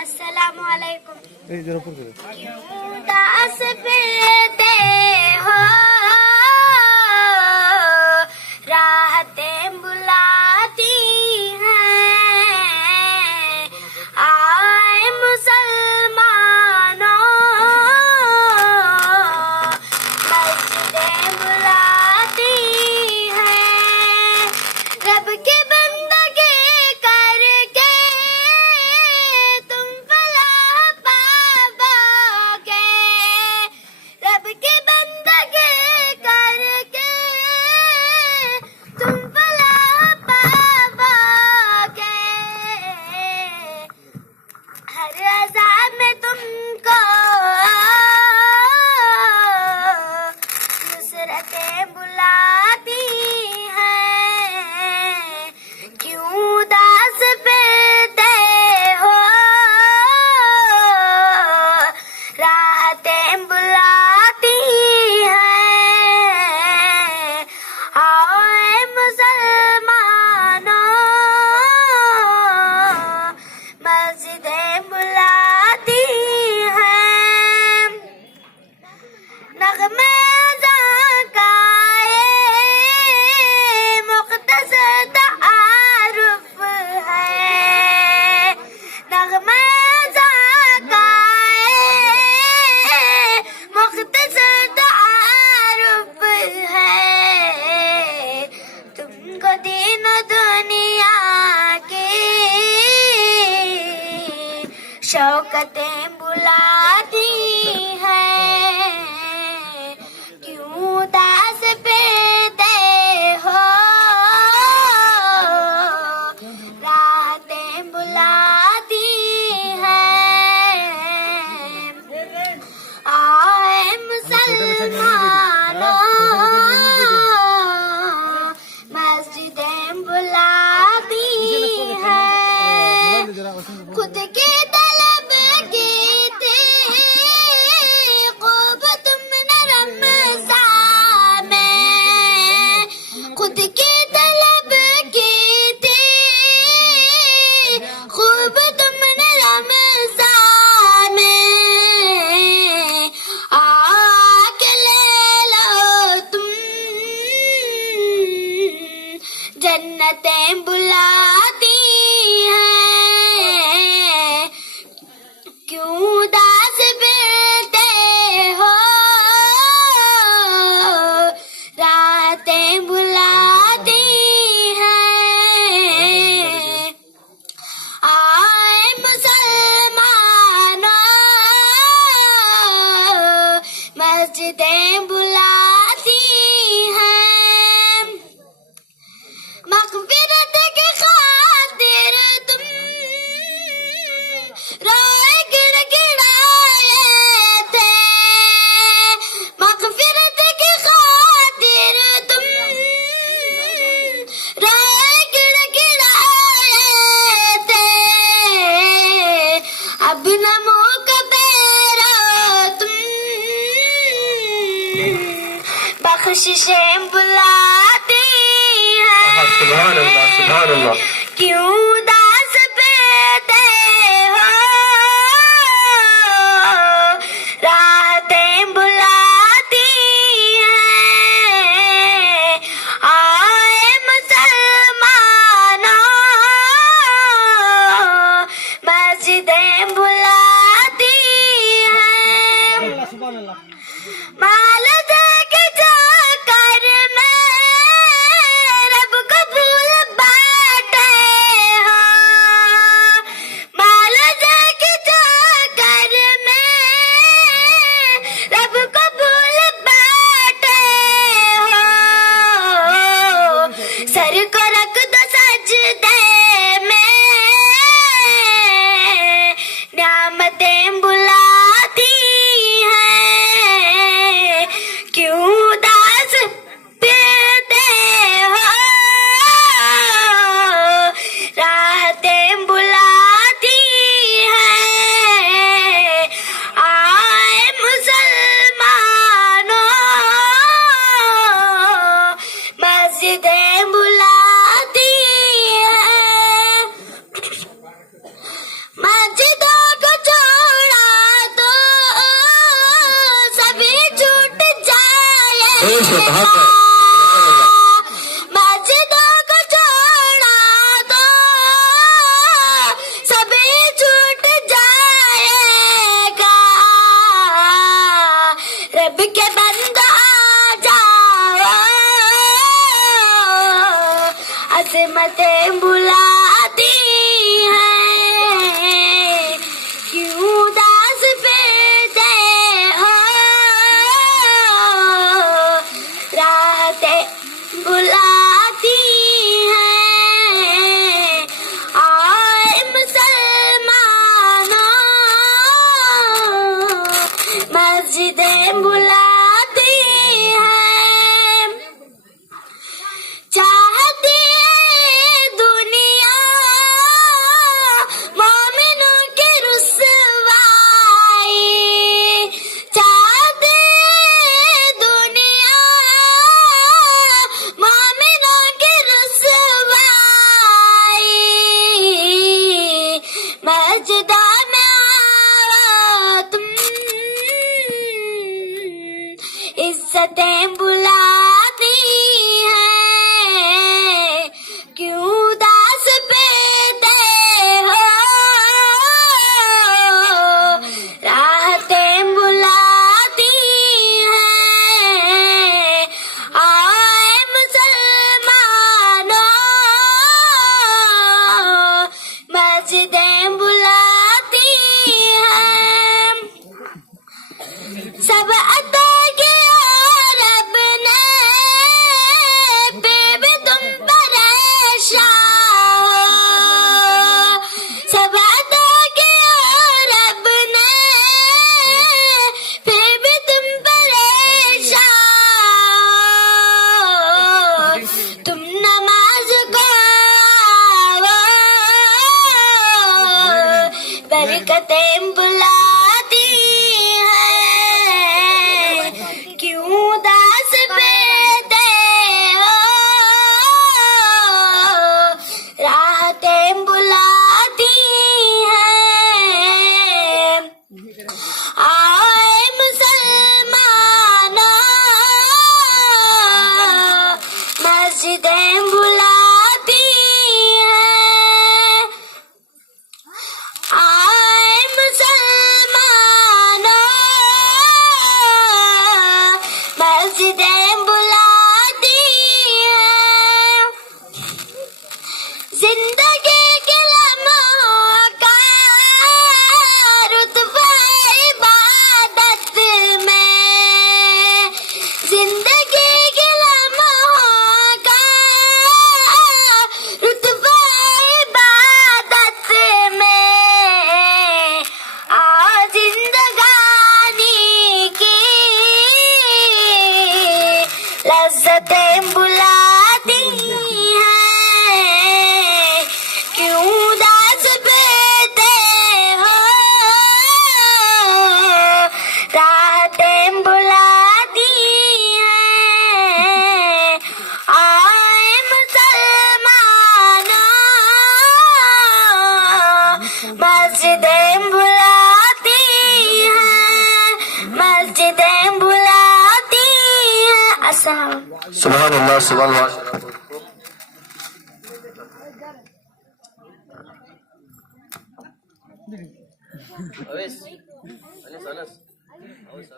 अस्सलामु अलैकुम। दास फिरते हो राहतें बुलाती हैं, आए मुसलमानों मस्जिदें बुलाती हैं, रब की बंदगी करके तुम फलाह पाओगे, रब की बंदगी करके तुम फलाह पाओगे, हर अज़ाब में तुमको नुसरतें बुलाती हैं, क्यों दास फिरते हो राहतें बुलाती हैं, आओ ऐ मुसलमानों मस्जिदें बुलाती हैं, नग़्मे अज़ां का ये मुख़्तसर तारुफ़ है, नग़्मे अज़ां का ये मुख़्तसर तारुफ़ है, तुमको दीन दुनिया की शौकतें बुलाती हैं, क्यों दास फिरते हो राहतें बुलाती हैं, आए मुसलमानों मस्जिदें बुलाती हैं, खुद की तलब की थी खूब तुमने रमज़ान में, खुद की तलब की थी खूब तुमने रमज़ान में, आके ले लो तुम जन्नतें बुलाती हैं, क्यों दास फिरते हो राहतें बुलाती हैं, आए मुसलमानों मस्जिदें बुलाती हैं, मग़फ़िरत की खातिर तुम रोए गिड़गिड़ाए थे, मग़फ़िरत की खातिर तुम रोए गिड़गिड़ाए थे, अब नमो कबीरा तुम बख्शिशें बुलाती हैं, सुभान अल्लाह, सुभान अल्लाह। क्यों दास फिरते हो राहतें बुलाती हैं, आए मुसलमानों मस्जिदें बुलाती हैं, माल दे के जाकर मैं रब को भूल बैठे हो, सजदा में आओ तुम, इज्जतें बुलाती हैं, क्यों उदास बैठे हो, राहतें बुलाती हैं। आए मुसलमानों, मस्जिदें बुलाती हैं। सब अता किया रब ने, फिर भी तुम परेशान हो। सब अता किया रब ने, फिर भी तुम परेशान हो। तुम नमाज को आओ, बरकतें बुलाती हैं, क्यों उदास बैठे हो, राहतें बुलाती हैं। आए मुसलमानों, मस्जिदें बुलाती हैं। आए मुसलमानों, मस्जिदें बुलाती हैं। जिंदगी के लम्हों का रुतबा इबादत में, जिंदगी के लम्हों का रुतबा इबादत में। आ जिंदगानी की लज्जतें बुलाती हैं, क्यों उदास बैठे हो, राहतें बुलाती हैं। आए मुसलमानों, मस्जिदें बुलाती हैं, मस्जिदें बुलाती हैं। अस्सलाम। सुभान अल्लाह सुभान अल्लाह। Awes, Anas, Anas, Awes.